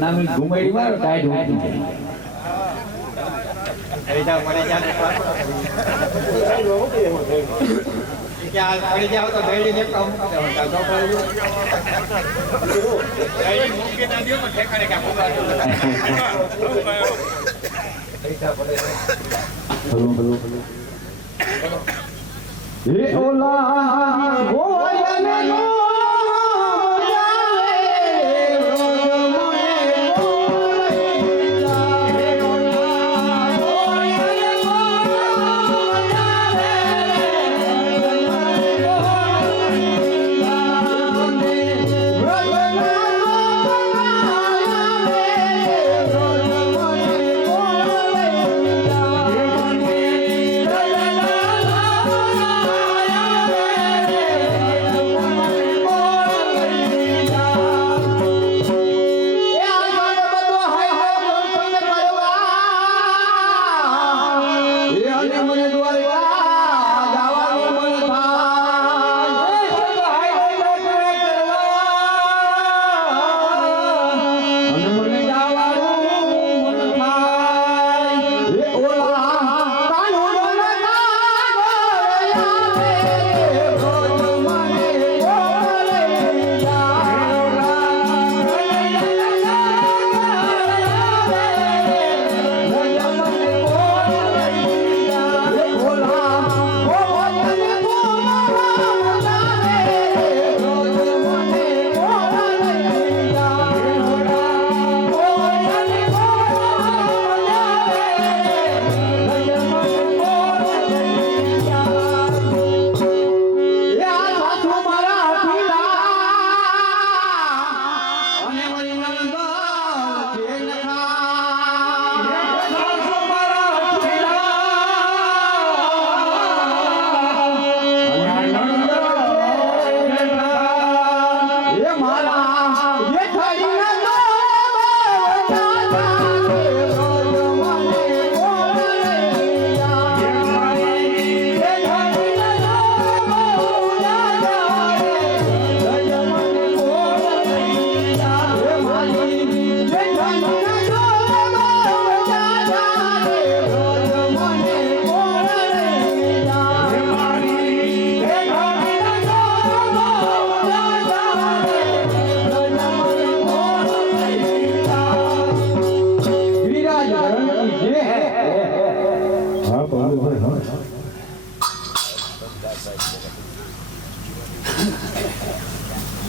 નામી ઘુમાડી મારો ટાઈટ ઉઠી જાય પડી જાવ તો દઈ ને કામ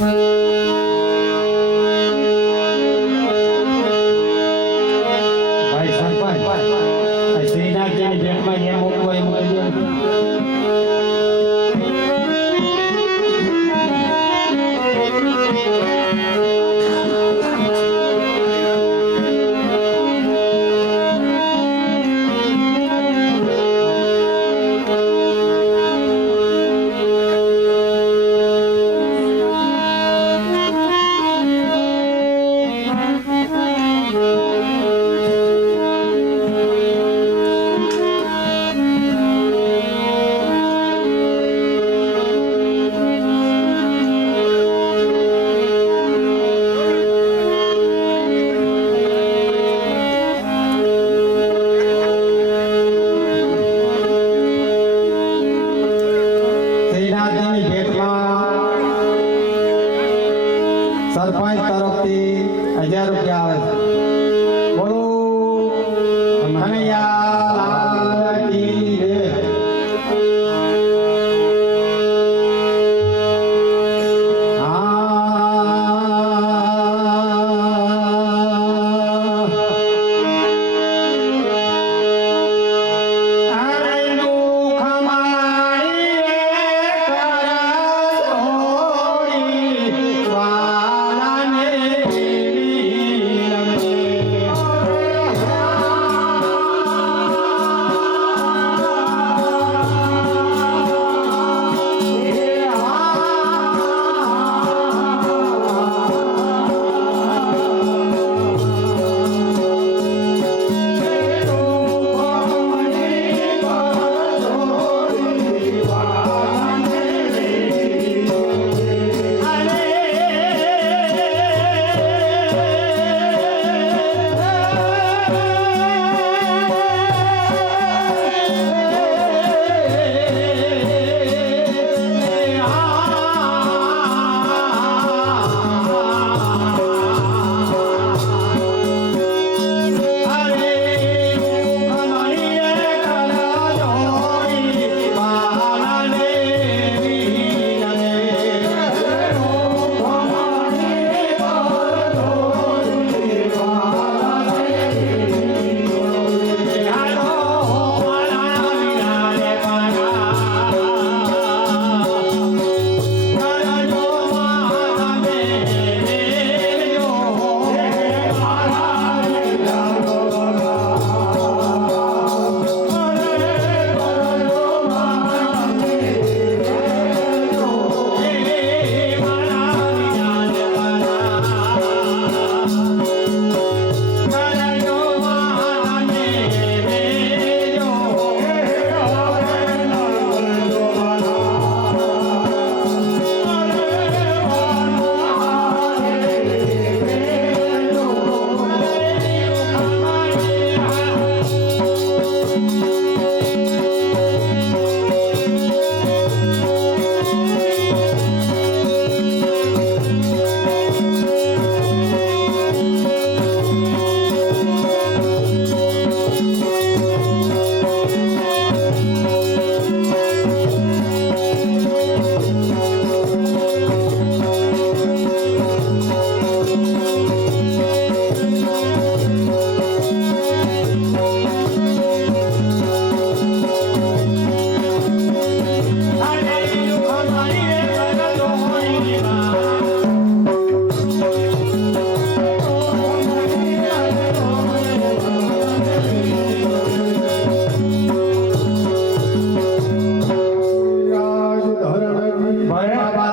ભાઈ સરપંચ આ શ્રીનાથજીની ભેટમાં જે મૂકવો એ મૂકી દો. સરપંચ તરફથી 1000 રૂપિયા આવે છે. બોલો કનૈયા કી જય.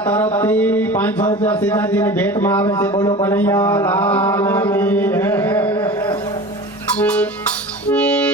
તરફથી 500 રૂપિયા સીતાજીની ભેટમાં આવે છે. બોલો કનૈયા લાલ કી જય. Hey!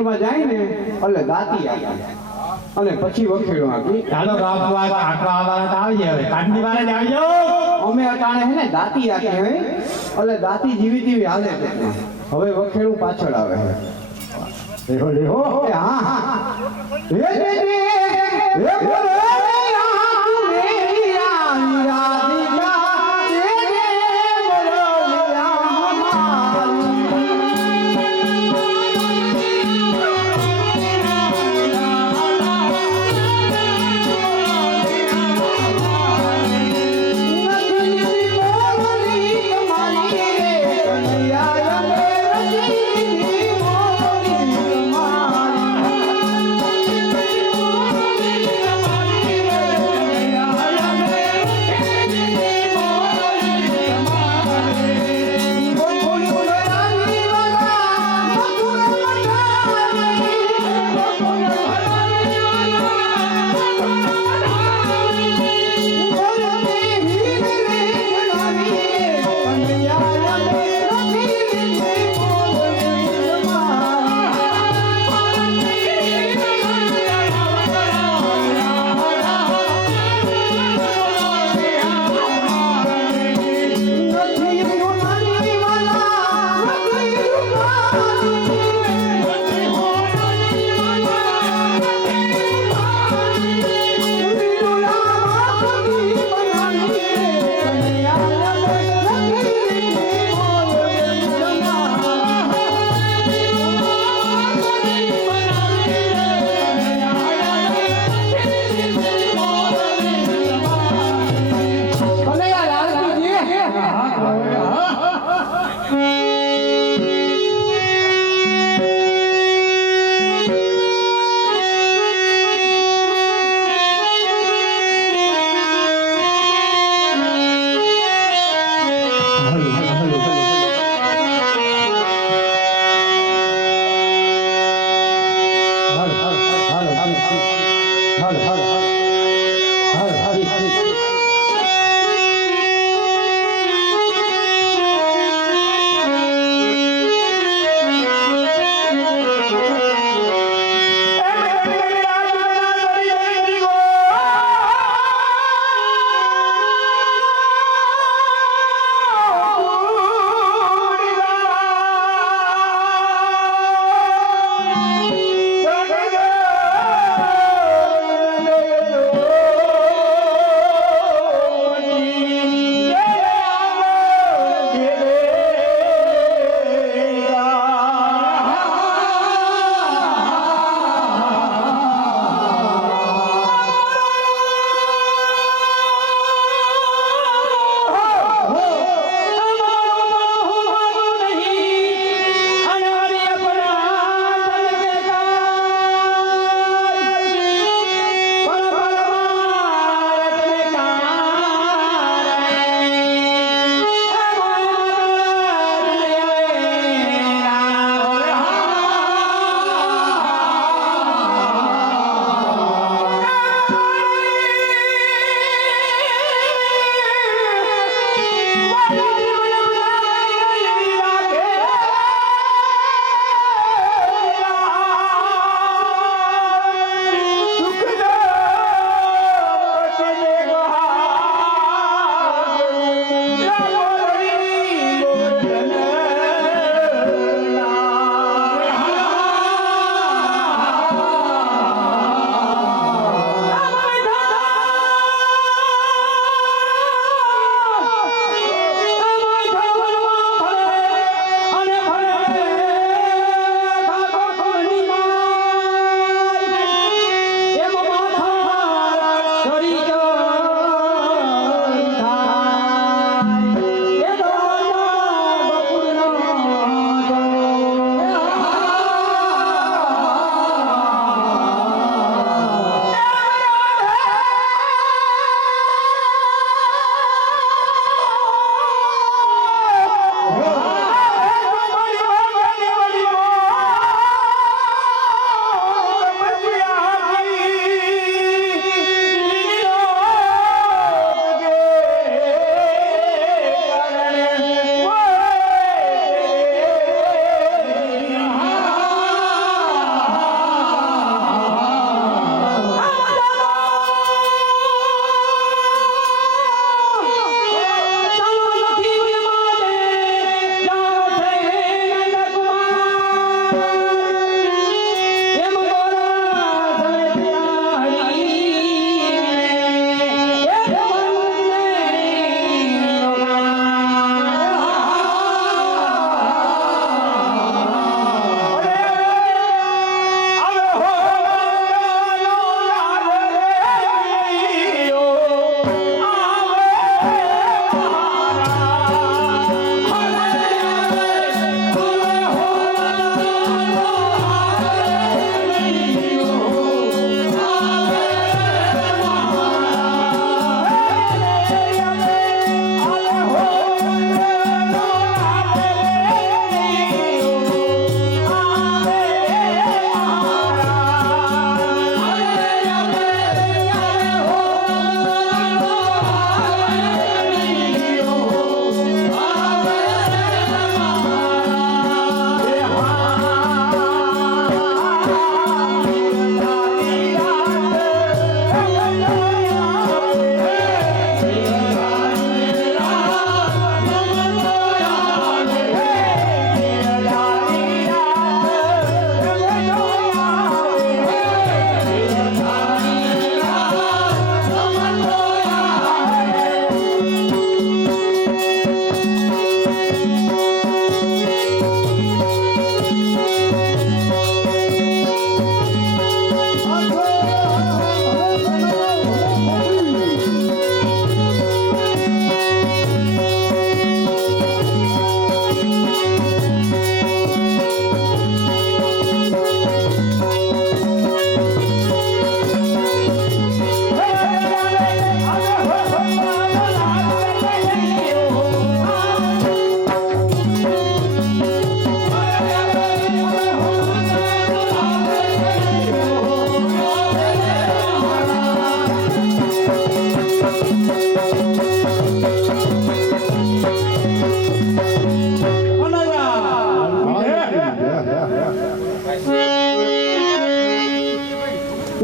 ખેતરમાં જાય ને એટલે દાંતી આપે અને પછી વખેડું આપી. ચાલો રામવા આખા આવાના આવી હવે કાંડી વાળા જ આવજો. અમે અટાણે હે ને દાંતી આપી હે એટલે દાંતી જીવી જીવી હાલે પેટમાં. હવે વખેડું પાછળ આવે છે. લેહો લેહો. હા હા હે બેટી હે બોલો યા તું મેરી રાની રાધિકા હે બોલો યા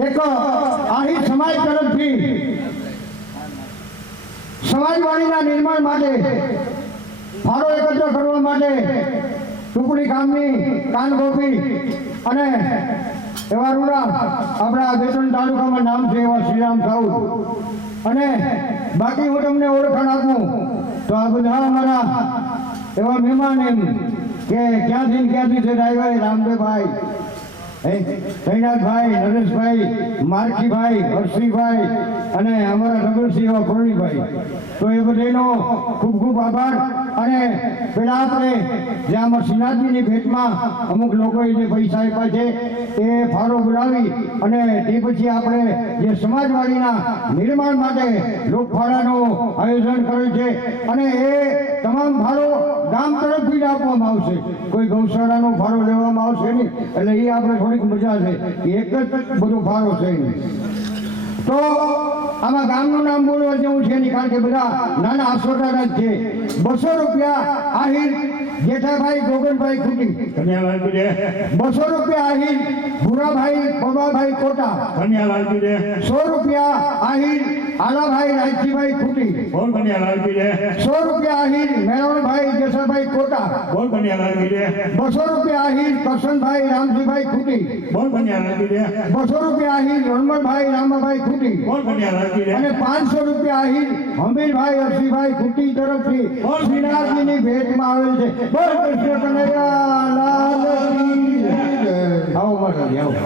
એક આહિર સમાજ તરફથી સમાજવાણીના નિર્માણ માટે ફાળો એકત્ર કરવા માટે ટુકડી ગામની કાનગોપી અને એવા રૂડા આપણા બેટણ તાલુકામાં નામ છે એવા શ્રીરામ સાઉદ અને બાકી હું તમને ઓળખાણ આપું તો આ બધા અમારા એવા મહેમાન એમ કે ક્યાંથી છે ડ્રાઈવર રામદેવભાઈ કૈનાથભાઈ, નરેશભાઈ, મારખીભાઈ, હર્ષીભાઈ અને અમારા ડબલસિંહ એવા પ્રવીણભાઈ, તો એ બધાનો ખૂબ ખૂબ આભાર. અને પેલા આપણે જે આમાં શ્રીનાથજીની ભેટમાં અમુક લોકોએ જે પૈસા આપ્યા છે એ ફાળો બોલાવી અને તે પછી આપણે જે સમાજવાડીના નિર્માણ માટે લોકફાળાનું આયોજન કર્યું છે અને એ તમામ ફાળો ગામ તરફથી જ આપવામાં આવશે. કોઈ ગૌશાળાનો ફાળો લેવામાં આવશે નહીં. એટલે એ આપણે થોડીક મજા છે, એક જ બધો ફાળો છે નહીં. તો આમાં ગામનું નામ બોલવા જેવું છે નહીં, કારણ કે બધા નાના આસોટાના જ છે. 200 રૂપિયા આહિર જેઠાભાઈ ગોગનભાઈ ખૂટી, 200 રૂપિયા આહિર ભૂરાભાઈ પવાભાઈ કોટા, 100 રૂપિયા આહિર આલાભાઈ રાજજીભાઈ ખૂટી, 100 રૂપિયા આહિર મેળવણભાઈ જસાભાઈ કોટા, 200 રૂપિયા આહિર કરશનભાઈ રામજીભાઈ ખૂટી, 200 રૂપિયા આહિર રણમણભાઈ રામાભાઈ ખૂટી અને 500 રૂપિયા આહિર હમીરભાઈ હર્ષીભાઈ ખૂટી તરફથી શ્રીનાથજીની ભેટમાં આવેલ છે. બોલ કૃષ્ણ કનૈયા લાલ કી જય. આવો માતાજી આવો.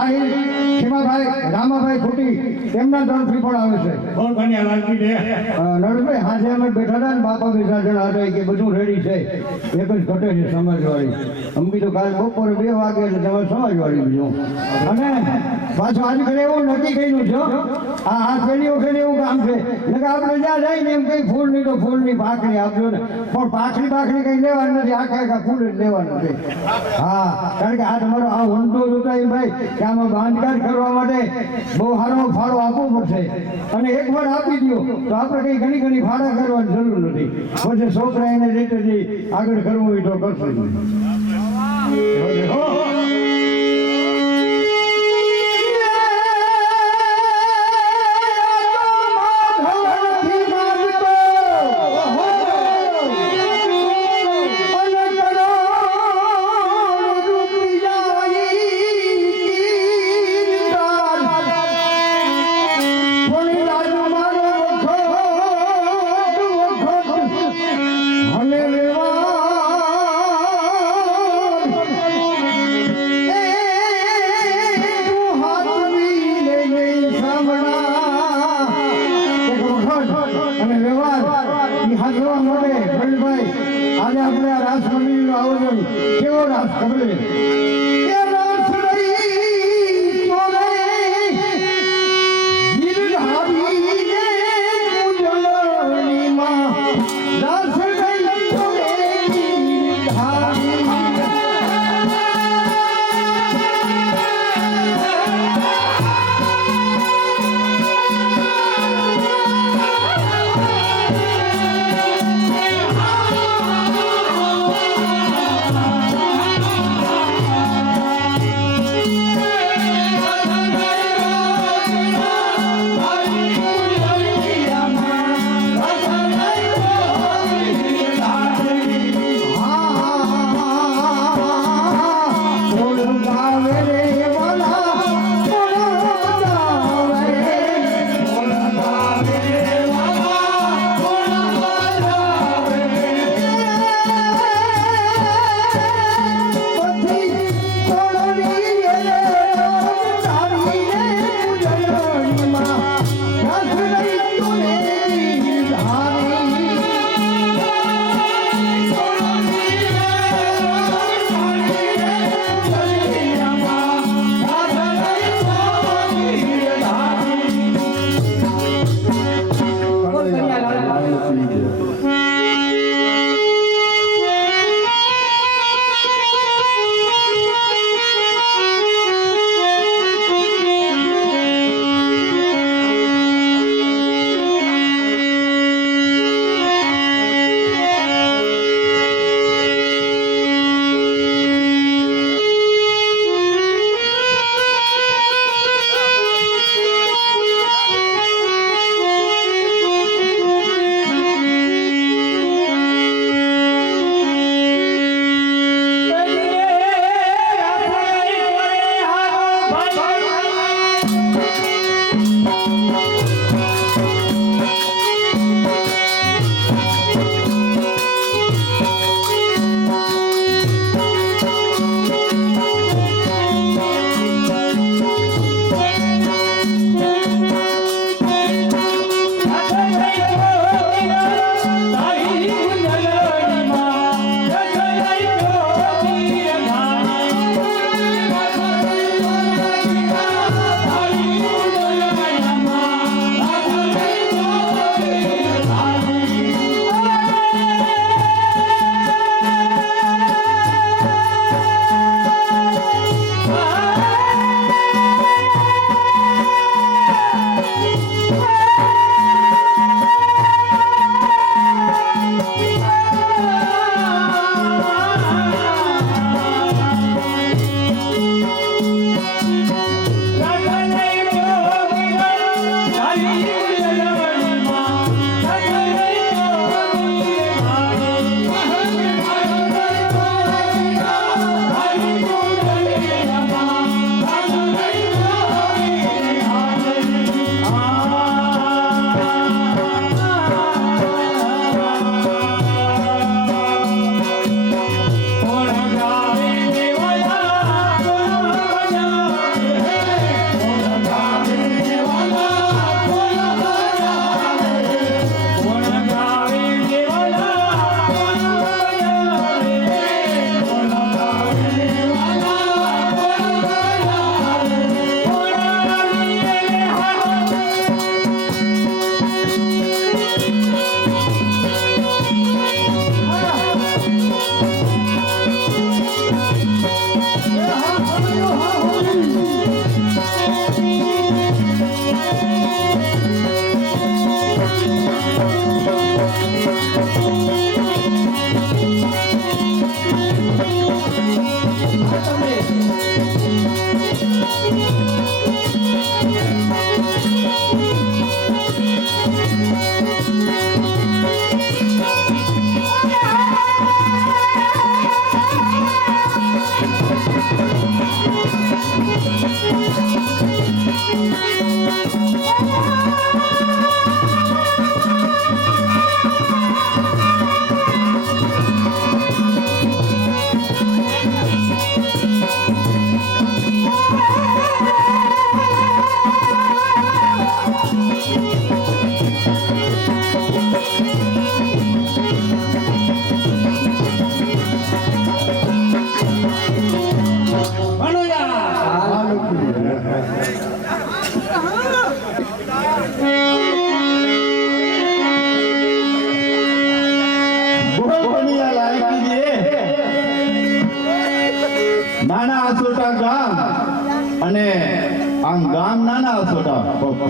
આહિર ખીમાભાઈ રામાભાઈ ખોટી એમના તરફથી પણ આવે છે કોણ કન્યા લાલજી દે નરેશભાઈ હાજે અમે બેઠા હતા ને બાપા બે ચાર જણા હતા કે બધું રેડી છે એક જ ઘટે છે સમાજવાળી અમે કીધું કાલે બપોરે 2 વાગે એટલે તમે સમાજવાળી બીજું અને પાછું આજકાલ એવું નક્કી કર્યું છે આ પહેલી વખત એવું કામ છે એટલે કે આપણે જ્યાં જાય ને એમ કઈ ફૂલની તો ફૂલની ભાખરી આપજો ને પણ ભાખરી કઈ લેવાની નથી આખા ફૂલ જ લેવાનું છે હા કારણ કે આ તમારો આ ઊંડો જોતા એમ ભાઈ કે આમાં બાંધકામ કરવા માટે બહુ સારો ફાળો આપવો પડશે અને એકવાર આપી દો તો આપણે કઈ ઘણી ફાળા કરવાની જરૂર નથી પછી છોકરા એને રીતે જે આગળ કરવું હોય તો કરશે આજે આપણે આ રાસ મંદિરનું આયોજન કેવો રાસ ખબર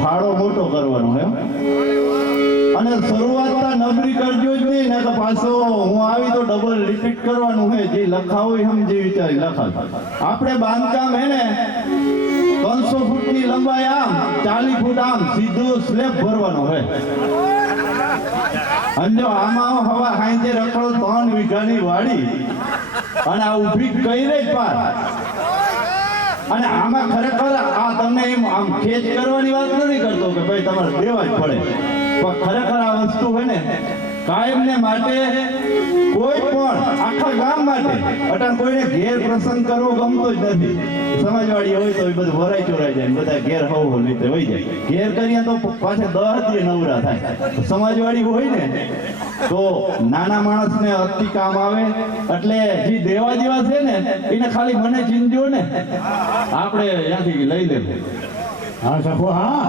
ફાળો મોટો કરવાનો હે અને શરૂઆત નબળી કરજો જ નહીં, ને તો પાછો હું આવી તો ડબલ રિપીટ કરવાનું હે. જે લખાવું હોય સમજી વિચારી લખાવ. આપણે બાંધકામ હે ને 300 ફૂટની લંબાઈ આમ 40 ફૂટ આમ સીધો સ્લેબ ભરવાનો હે. અને જો આમાં હવા હાંજે રખડો 3 વીઘાની વાડી અને આ ઊભી કઈ રે પાર. અને આમાં ખરેખર આ તમને એમ આમ ખેંચ કરવાની વાત નથી કરતો કે ભાઈ તમારે દેવા જ પડે, પણ ખરેખર આ વસ્તુ હોય ને કાયમને માટે કોઈ પણ આખા ગામ માટે. અટાણ કોઈને ઘેર પ્રસંગ કરવો ગમતો જ નથી. સમાજવાડી હોય તો એ બધું વરાઈ ચોરાઈ જાય, બધા ઘેર હવ રીતે વહી જાય. ઘેર કરીએ તો પાછા 10 દી નવરા થાય. સમાજવાડી હોય ને તો નાના માણસને અતિ કામ આવે. એટલે જે દેવા જેવા છે ને એને ખાલી મને ચીંધ્યો ને આપણે ત્યાંથી લઈ લેવું. હા સખો હા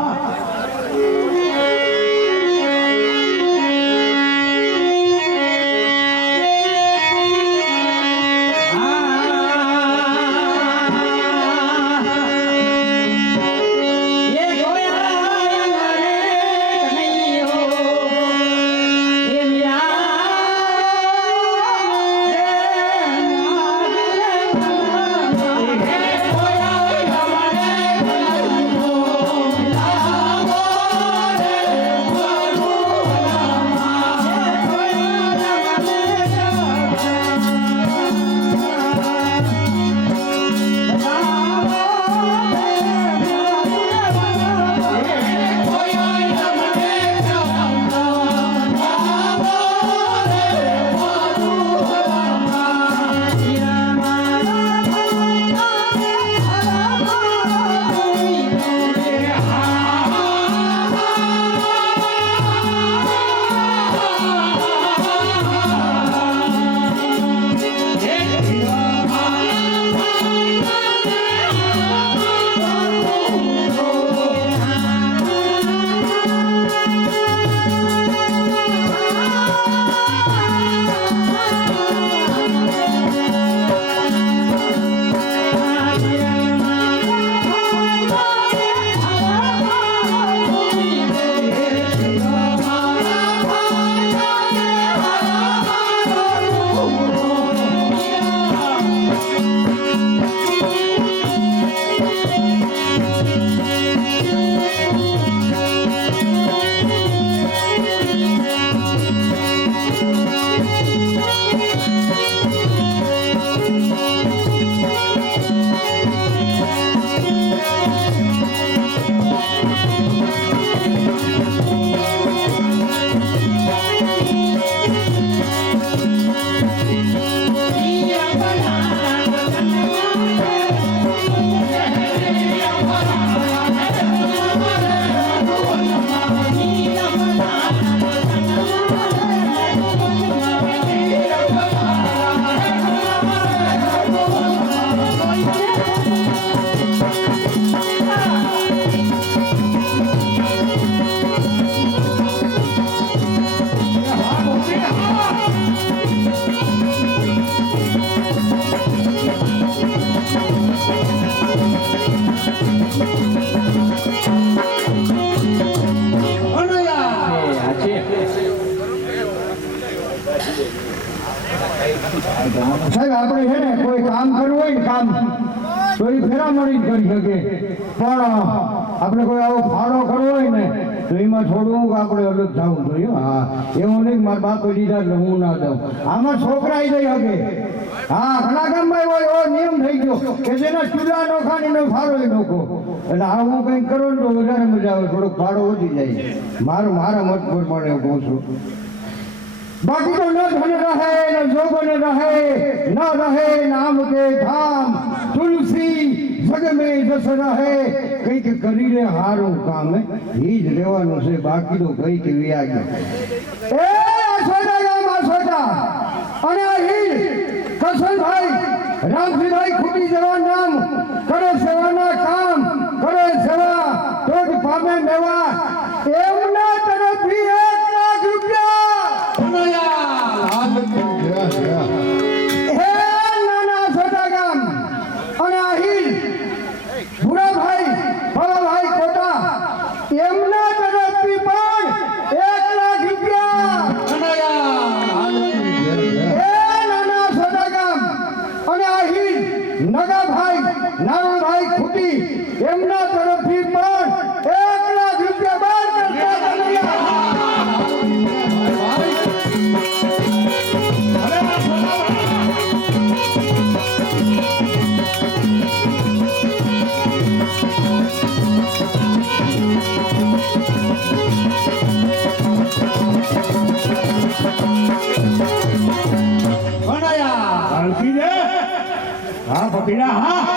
સાહેબ આપણે છે ને કોઈ કામ કરવું હોય ને કામ તો એ ફેરા મળી કરી શકે, પણ આપણે કોઈ આવો ફાળો કરવો હોય ને તો એમાં થોડું આપણે અલગ થવું જોઈએ. હા એવું નહીં મારા બાપે દીધા એટલે હું ના દઉં. આમાં છોકરા જઈ શકે. હા ઘણા ગામમાં એવો નિયમ થઈ ગયો કે જેના ચૂલા નોખા ને ફાળો નોખો. એટલે આવું કંઈક કરો ને તો વધારે મજા આવે, થોડોક ફાળો વધી જાય. મારા મત પ્રમાણે હું કહું છું. बाकी तो न धन रहे न जोबन रहे न रहे नाम के धाम तुलसी जग में जस रहे कई के करी ले हारो काम ही ज रेवानो से बाकी तो कई के वियाग ए आसोदा गाम आसोदा અને અહીં કરશનભાઈ રામજીભાઈ ખૂટી જેવા નામ કરે સેવાના કામ કરે સેવા તો જ પામે મેવા એમના તરફથી 1 લાખ રૂપિયા પકડ્યા હા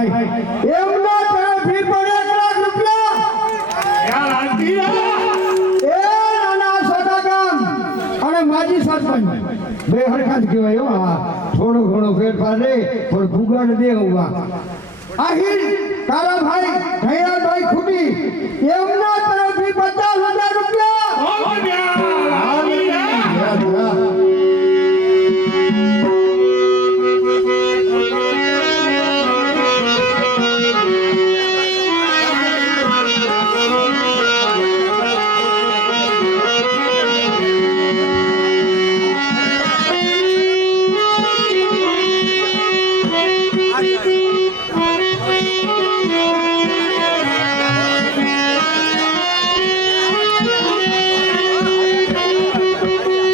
ભાઈ એમના ત્યાં ફી પડે 1 લાખ રૂપિયા એ નાના સોદા ગામ અને માજી સરપંચ બે હરખા જ કહેવાય હો હા થોડો ઘણો ફેરફાર રે પણ ભૂગોળ દે હું આહિર તારા